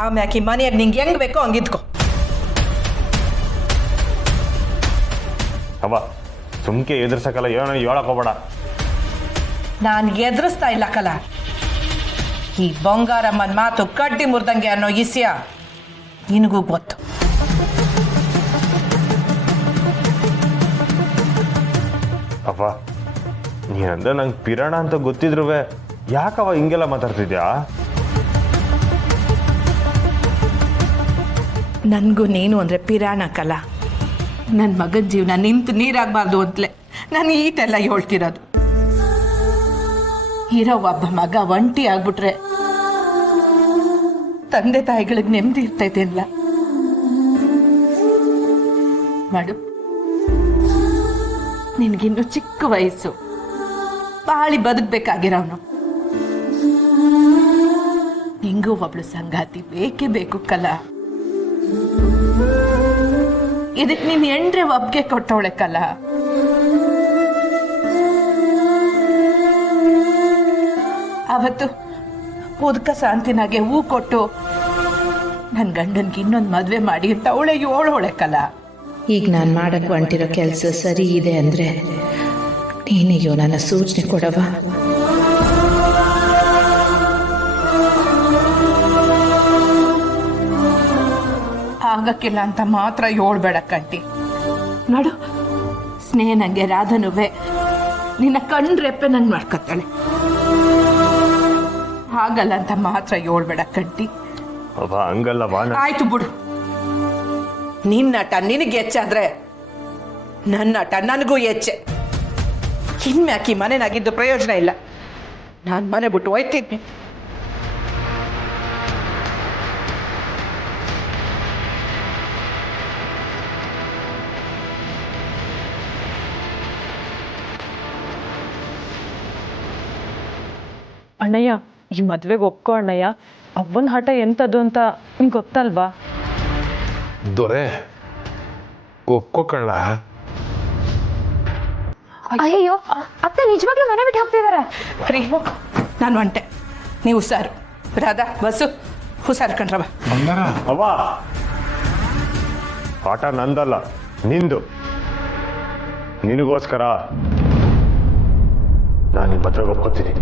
ಆಮ್ಯಾಕೆ ಈ ಮನೆಯಾಗ ನಿಂಗೆ ಹೆಂಗ್ ಬೇಕೋ ಹಂಗಿದ್ಕೊ. ಅವ ಸುಮ್ಕೆ ಎದುರ್ಸಕ್ಕಲ್ಲ, ಏನೋ ಹೇಳಕ್ ಹೋಗ್ಬೇಡ. ನಾನು ಎದುರಿಸ್ತಾ ಇಲ್ಲ ಕಲ. ಈ ಬಂಗಾರಮ್ಮನ ಮಾತು ಕಡ್ಡಿ ಮುರಿದಂಗೆ ಅನ್ನೋ ಇಸ್ಯ ನಿನಗೂ ಗೊತ್ತು. ಅವ ನೀನಂದ್ರೆ ನಂಗೆ ಪಿರಾಣ ಅಂತ ಗೊತ್ತಿದ್ರು ಯಾಕವ ಹಿಂಗೆಲ್ಲ ಮಾತಾಡ್ತಿದ್ಯಾ? ನನಗೂ ನೀನು ಅಂದರೆ ಪಿರಾಣ ಕಲ. ನನ್ನ ಮಗನ ಜೀವನ ನಿಂತು ನೀರಾಗಬಾರ್ದು ಅಂತಲೇ ನಾನು ಈಟೆಲ್ಲ ಹೇಳ್ತಿರೋದು. ಇರೋ ಒಬ್ಬ ಮಗ ಒಂಟಿ ಆಗ್ಬಿಟ್ರೆ ತಂದೆ ತಾಯಿಗಳಿಗೆ ನೆಮ್ಮದಿ ಇರ್ತೈತೆ ಇಲ್ಲ ಮಾಡು. ನಿನಗಿನ್ನು ಚಿಕ್ಕ ವಯಸ್ಸು, ಬಾಳಿ ಬದುಕಬೇಕಾಗಿರೋನು. ನಿಂಗೂ ಒಬ್ಳು ಸಂಗಾತಿ ಬೇಕೇ ಬೇಕು ಕಲ. ಇದಕ್ಕೆ ನೀನು ಎಂಡ್ರೆ ಒಪ್ಪಿಗೆ ಕೊಟ್ಟವಳೆ ಕಲ. ಅವತ್ತು ಮುದುಕ ಶಾಂತಿನಾಗೆ ಹೂ ಕೊಟ್ಟು ನನ್ನ ಗಂಡನ್ಗೆ ಇನ್ನೊಂದು ಮದುವೆ ಮಾಡಿ ಅಂತ ಅವಳೆ ಏಳೋಳೆ ಕಲ. ಈಗ ನಾನು ಮಾಡಕ್ಕೆ ಹೊಂಟಿರೋ ಕೆಲಸ ಸರಿ ಇದೆ ಅಂದರೆ ನೀನೆಯೋ ನನ್ನ ಸೂಚನೆ ಕೊಡವ. ಆಗಕ್ಕಿಲ್ಲ ಅಂತ ಮಾತ್ರ ಹೇಳ್ಬೇಡ ಕಂಟಿ. ನೋಡು, ಸ್ನೇಹ ನಂಗೆ ರಾಧನುವೆ ನಿನ್ನ ಕಣ್ರೆಪ್ಪೆ ನಂಗೆ ಮಾಡ್ಕೊತಾಳೆ. ಹಾಗಲ್ಲ ಅಂತ ಮಾತ್ರ ಹೇಳ್ಬೇಡ ಕಂಟಿ. ಅವ ಹಂಗಲ್ಲವಾ? ಆಯ್ತು ಬಿಡು, ನಿನ್ನಟ ನಿನಗೆ ಹೆಚ್ಚಾದ್ರೆ ನನ್ನಟ ನನಗೂ ಹೆಚ್ಚೆ. ಇನ್ಮ್ಯಾಕಿ ಮನೆನಾಗಿದ್ದು ಪ್ರಯೋಜನ ಇಲ್ಲ. ನಾನು ಮನೆ ಬಿಟ್ಟು ಹೋಯ್ತಿದ್ನಿ. ಅಣ್ಣಯ್ಯ, ಈ ಮದ್ವೆಗೆ ಒಪ್ಕೋ ಅಣ್ಣಯ್ಯ. ಅವ್ವನ ಹಠ ಎಂಥದ್ದು ಅಂತ ನಿಂಗೆ ಗೊತ್ತಲ್ವಾ? ದೊರೆ ಒಪ್ಕೋಕಳ್ಳ. ಅಯ್ಯೋ ಅತ್ತೆ ನಿಜವಾಗ್ಲೂ ಮನೆ ಬಿಟ್ಟು ಹೋಗ್ತಿದಾರೆ. ನಾನು ಹೊಂಟೆ, ನೀವು ಹುಷಾರು. ರಾಧಾ ಬಸ್ಸು ಹುಷಾರು ಕಣ್ರವ. ಅವ ಆಟ ನಂದಲ್ಲ, ನಿಂದು. ನಿನಗೋಸ್ಕರ ನಾನು ನಿಮ್ಮ ಮದುವೆಗೆ ಒಪ್ಕೋತೀನಿ.